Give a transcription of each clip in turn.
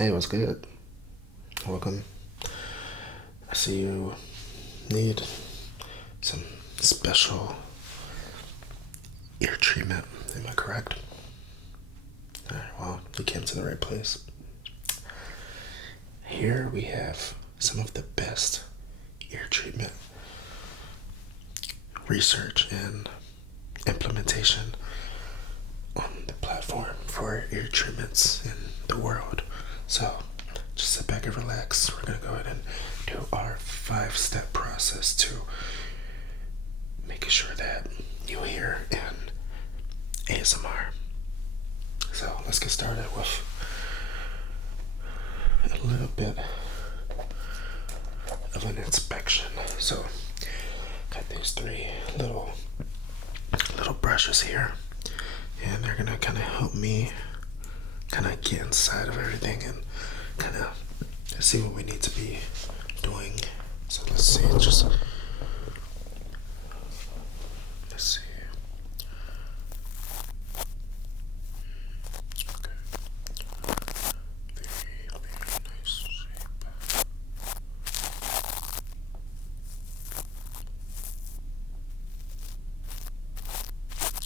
Hey, what's good? Welcome. I see you need some special ear treatment. Am I correct? Alright, well, you came to the right place. Here we have some of the best ear treatment research and implementation on the platform for ear treatments in the world. So just sit back and relax. We're going to go ahead and do our 5-step process to making sure that you hear in ASMR. So let's get started with a little bit of an inspection. So got these 3 little brushes here, and they're gonna kind of help me kind of get inside of everything and kind of see what we need to be doing. So let's see, let's see. Okay. Very nice shape.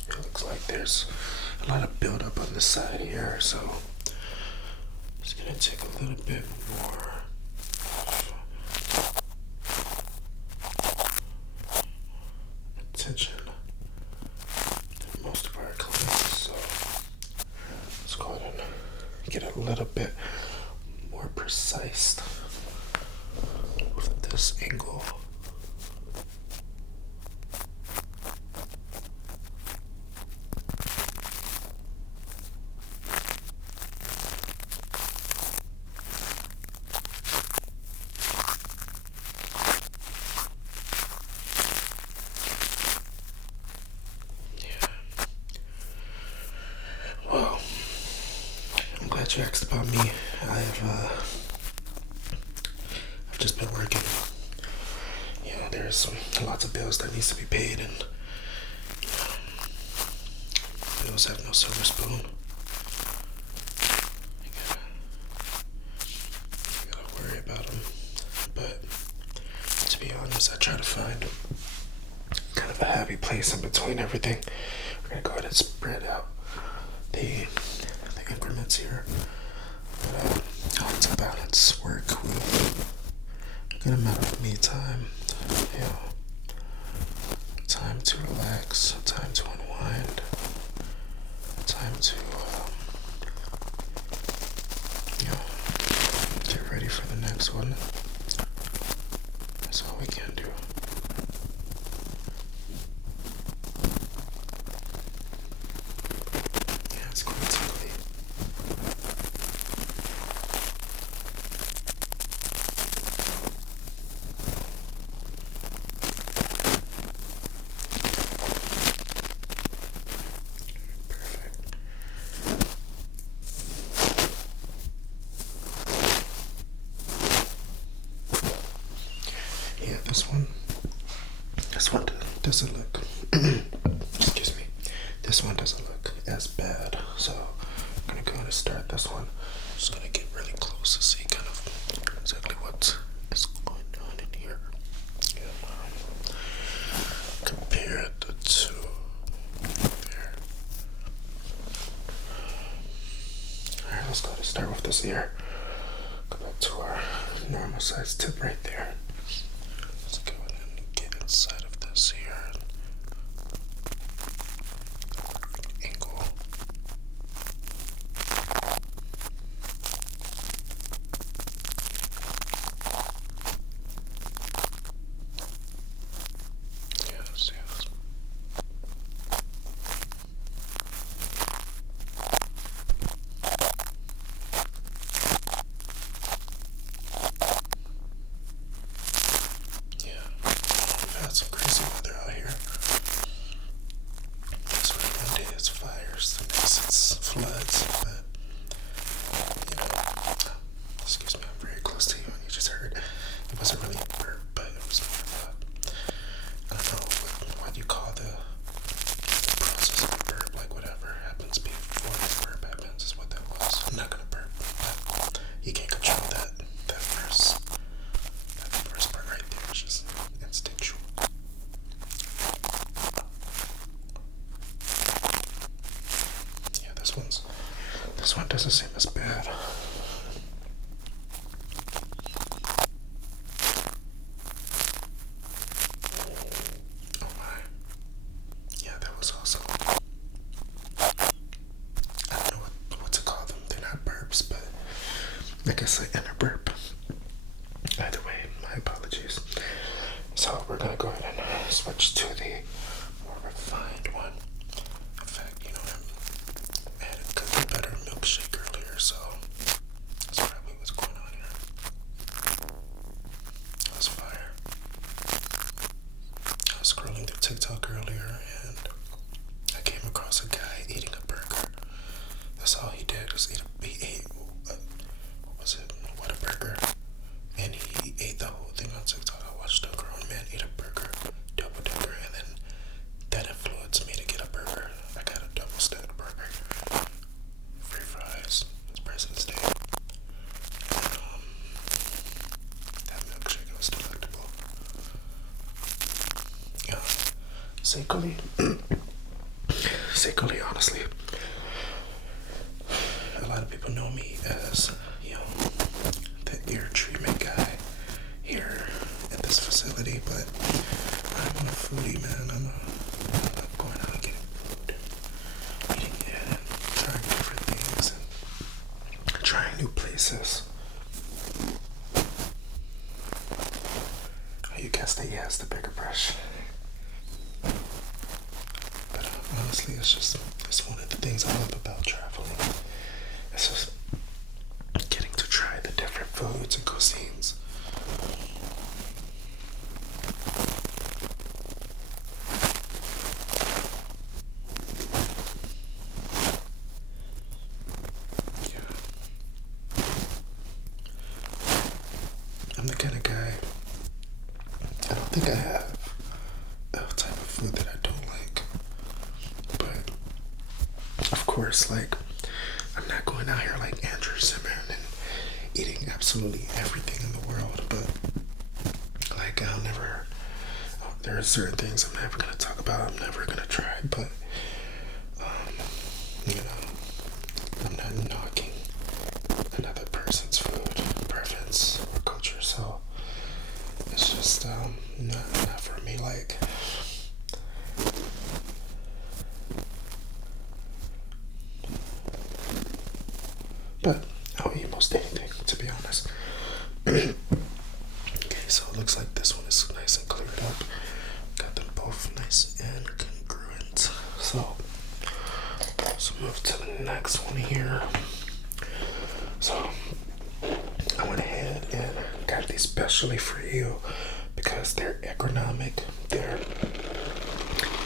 It looks like there's a lot of buildup on the side here, so it's gonna take a little bit more attention than most of our clients. So let's go ahead and get a little bit more precise with this angle. Well, I'm glad you asked about me. I've just been working. There's lots of bills that needs to be paid, and bills have no silver spoon. You gotta worry about them. But to be honest, I try to find kind of a happy place in between everything. We're gonna go ahead and spread out the increments here. But I like to balance work with a good amount of me time. Time to relax, time to unwind, time to get ready for the next one. That's all we can do. Yeah, it's quite tickly. Perfect. Yeah, this one doesn't look, excuse me, this one doesn't look as bad. So I'm gonna go ahead and start this one. Just gonna get really close to see kind of exactly what is going on in here. Compare the two there. Alright, let's go ahead and start with this ear. Go back to our normal size tip right there. Let's go ahead and get inside of this here. Angle. Yes, yes. Yeah, that's great. doesn't seem as bad. Oh my. Yeah, that was awesome. I don't know what to call them. They're not burps, but I guess I inner burp. Either way, my apologies. So we're gonna go ahead and switch to the more refined one. In fact, you know, I had a cookie butter milkshake earlier, so that's probably what's going on here. That was fire. I was scrolling through TikTok earlier and I came across a guy eating a burger. That's all he did was he ate, what was it? Whataburger. And he ate the whole thing on TikTok. I watched a grown man eat a burger, double decker, and then that influenced me to get a burger. I got a double stacked burger, free fries. It's President's Day. And, that milkshake was delectable. Yeah, secretly, honestly, a lot of people know me as, you know, the ear treatment guy here at this facility, but I'm a foodie, man. I love going out and getting food, eating it, and trying different things, and trying new places. Oh, you guessed it, yes, the bigger brush. But honestly, it's one of the things I love about traveling. It's just getting to try the different foods and cuisines. Yeah. I'm the kind of guy, I don't think I have a type of food that I don't like. But, of course, like, I'm not going out here like Andrew Zimmern and eating absolutely everything in the world, but like there are certain things I'm never gonna talk about, I'm never gonna try, but you know, I'm not knocking another person's food preference or culture, so it's just not for me. Like, but I'll eat most anything, to be honest. Okay, so it looks like this one is nice and cleared up. Got them both nice and congruent. So let's move to the next one here. So I went ahead and got these specially for you because they're ergonomic. Their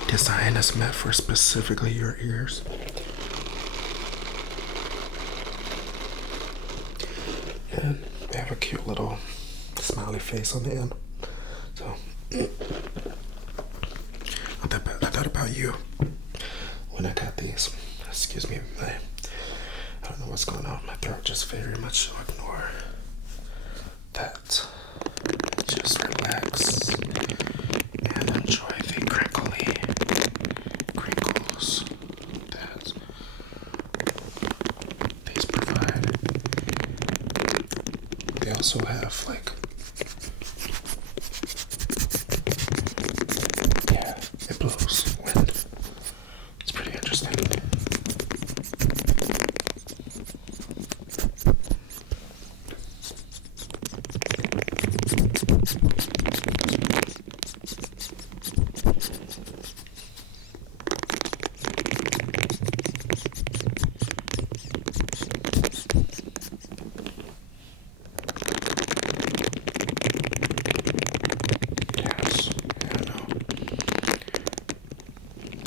design is meant for specifically your ears. And they have a cute little smiley face on the end. So I thought about you when I got these. Excuse me, I don't know what's going on with my throat, just very much so ignore that. Just relax and enjoy the crinkly crinkles that these provide. They also have like, yeah, it blows wind. It's pretty interesting.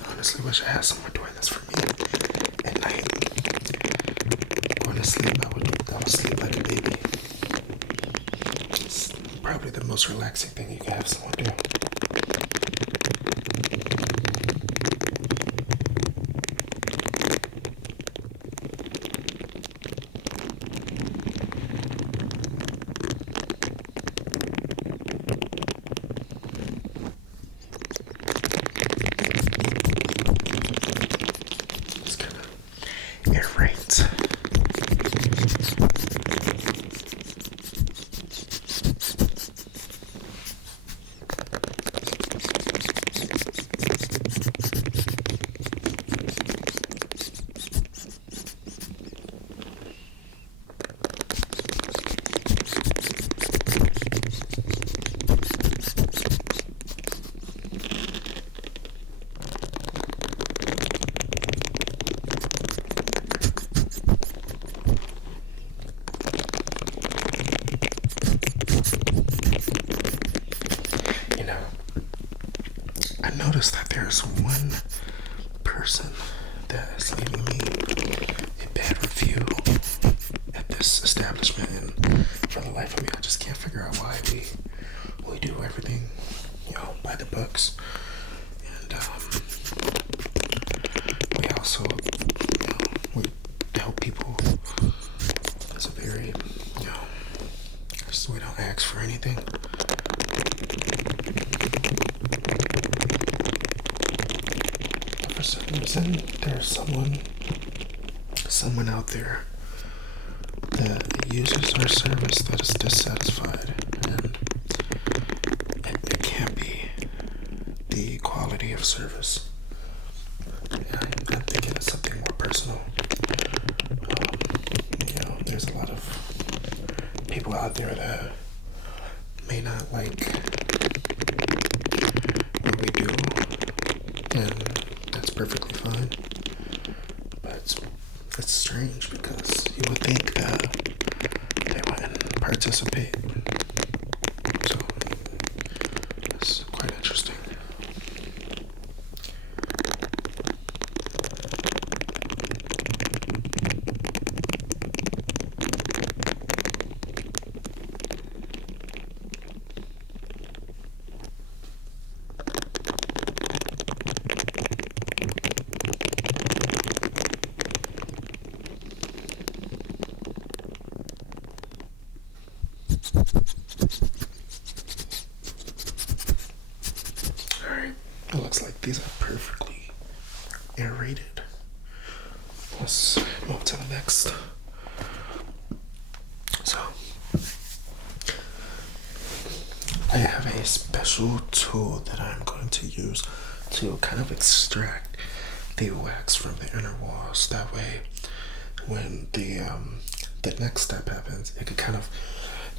Honestly, wish I had someone doing this for me at night. Going to sleep, I would sleep like a baby. It's probably the most relaxing thing you can have someone do. Airate noticed that there's one person that is leaving me a bad review at this establishment, and for the life of me, I just can't figure out why we do everything, by the books, and we also, we help people. It's a very, just we don't ask for anything. But for some reason, there's someone out there that uses our service that is dissatisfied, and it can't be the quality of service. I'm thinking it's something more personal. There's a lot of people out there that may not like what we do, and that's perfectly fine. But it's strange because you would think that they wouldn't participate. So it's quite interesting. Alright, it looks like these are perfectly aerated. Let's move to the next. So, I have a special tool that I'm going to use to kind of extract the wax from the inner walls. That way, when the next step happens, it could kind of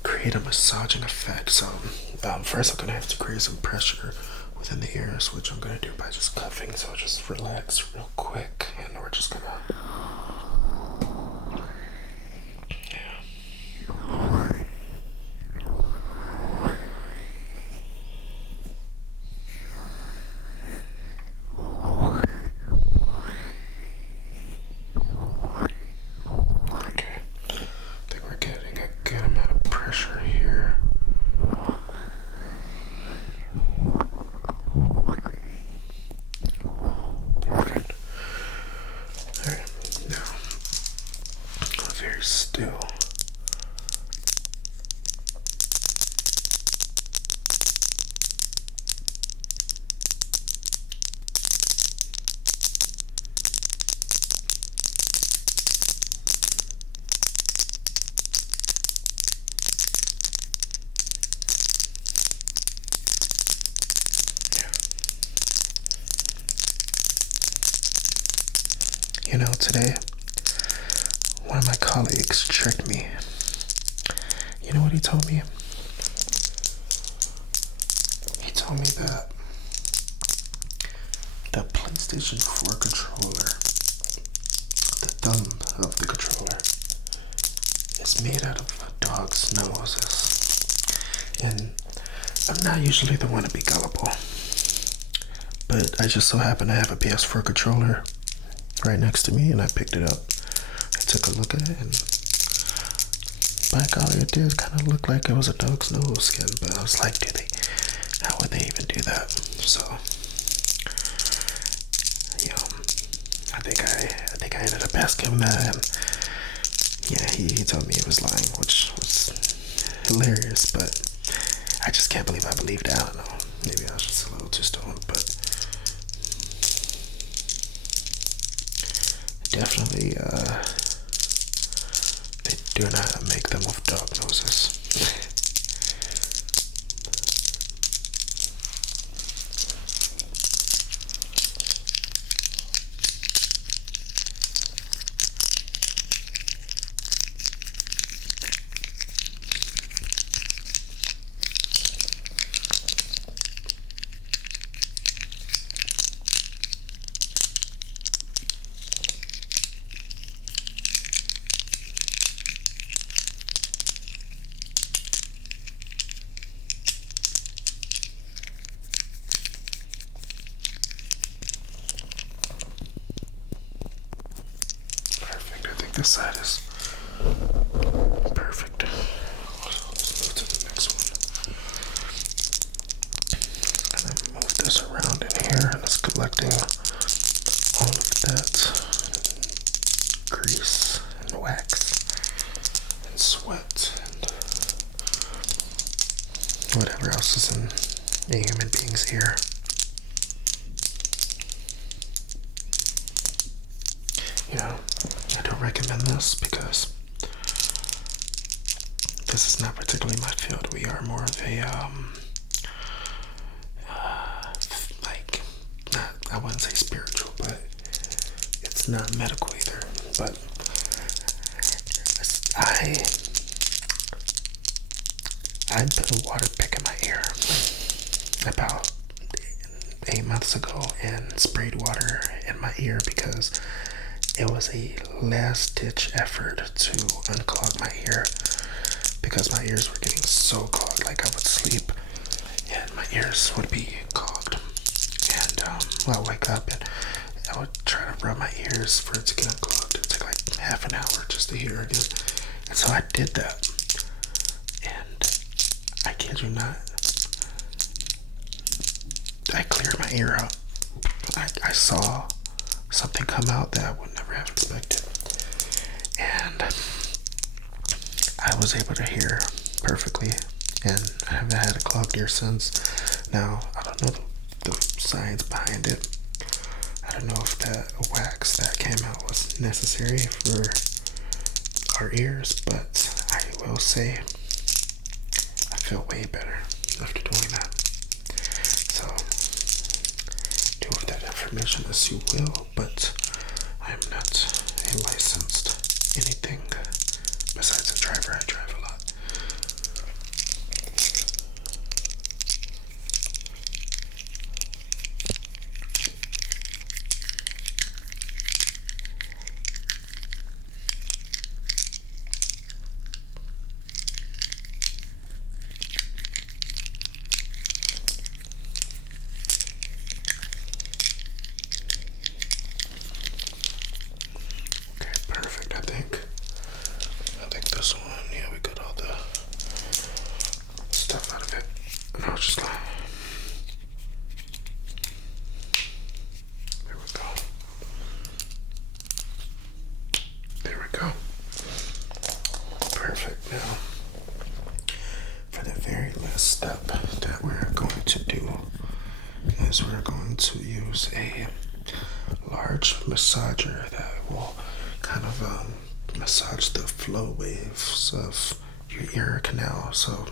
create a massaging effect. So first I'm going to have to create some pressure within the ears, which I'm going to do by just cuffing. So just relax real quick, and we're just going to... still. You know, today, one of my colleagues tricked me. You know what he told me? He told me that the PlayStation 4 controller, the thumb of the controller, is made out of a dog's noses. And I'm not usually the one to be gullible, but I just so happen to have a PS4 controller right next to me, and I picked it up. I took a look at it, and by golly, it did kind of look like it was a dog's nose skin. But I was like, how would they even do that? So, I think I ended up asking him that, and yeah, he told me it was lying, which was hilarious. But I just can't believe I believed it. I don't know. Maybe I was just a little too stoned, but definitely, they do not make them with dog noses. This side is perfect. Let's move to the next one. And then move this around in here, and it's collecting all of that grease and wax and sweat and whatever else is in a human being's ear. You know, I don't recommend this because this is not particularly my field. We are more of a like, not, I wouldn't say spiritual, but it's not medical either. But I put a water pick in my ear about 8 months ago and sprayed water in my ear because it was a last ditch effort to unclog my ear because my ears were getting so clogged. Like, I would sleep and my ears would be clogged, and I'd wake up and I would try to rub my ears for it to get unclogged. It took like half an hour just to hear again. And so I did that, and I kid you not, I cleared my ear out. I saw something come out that I would never have expected, and I was able to hear perfectly, and I haven't had a clogged ear since. Now, I don't know the science behind it. I don't know if that wax that came out was necessary for our ears, but I will say I feel way better after doing that. So do with that information as you will, but I am not a licensed anything besides a driver. I drive a lot. Okay, perfect. I think this one, yeah, we got all the stuff out of it. And I was just like, there we go. There we go. Perfect. Now, for the very last step that we're going to do is we're going to use a large massager that will kind of massage the flow waves of your ear canal. So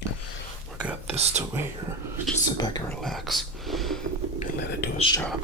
we got this to where just sit back and relax and let it do its job.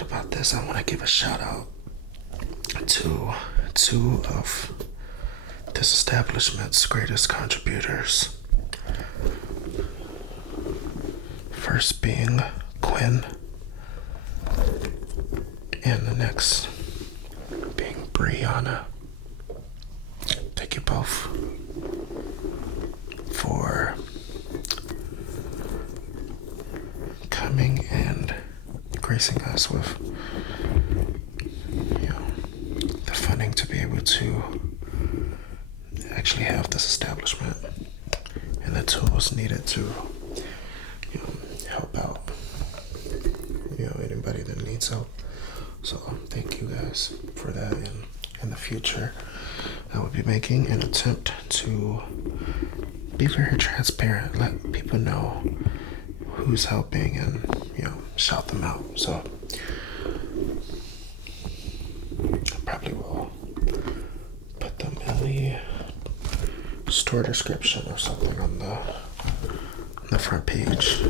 About this, I want to give a shout out to two of the this establishment's greatest contributors. First being Quinn, and the next being Brianna. Thank you both for coming and gracing us with, the funding to be able to actually have this establishment and the tools needed to, help out, anybody that needs help. So thank you guys for that. And in the future, I will be making an attempt to be very transparent, let people know who's helping, and shout them out. So I probably will put them in the store description or something on the front page.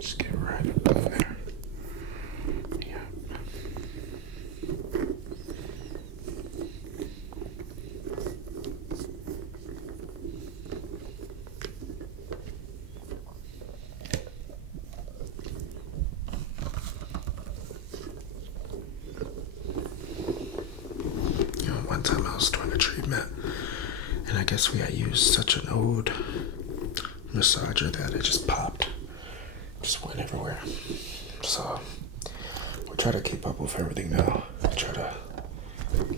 Just get right up there. Yeah. One time I was doing a treatment, and I guess we had used such an old massager that it just popped. Just went everywhere. So we try to keep up with everything now. Try to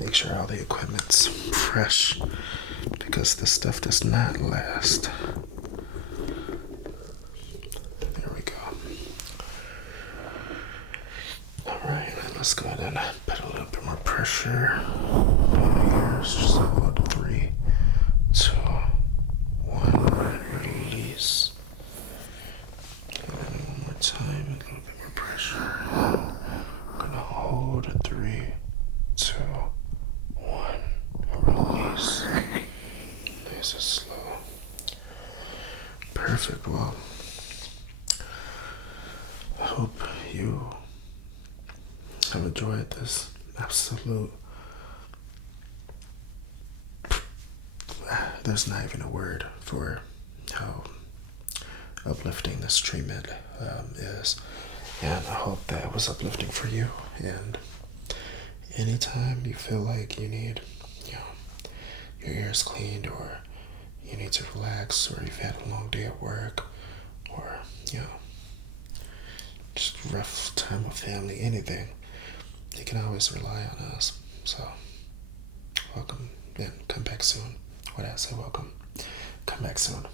make sure all the equipment's fresh, because this stuff does not last. There we go. Alright, let's go ahead and put a little bit more pressure on the ears. Just hold 3, 2, 1, release. One more time, a little bit more pressure. I'm gonna hold 3, 2, 1, release. Nice and slow. Perfect. Well, I hope you have enjoyed this absolute. There's not even a word for how uplifting this treatment is, and I hope that it was uplifting for you. And anytime you feel like you need, your ears cleaned, or you need to relax, or you've had a long day at work, or just rough time with family, anything, you can always rely on us. So welcome, and come back soon. What I say, welcome, come back soon.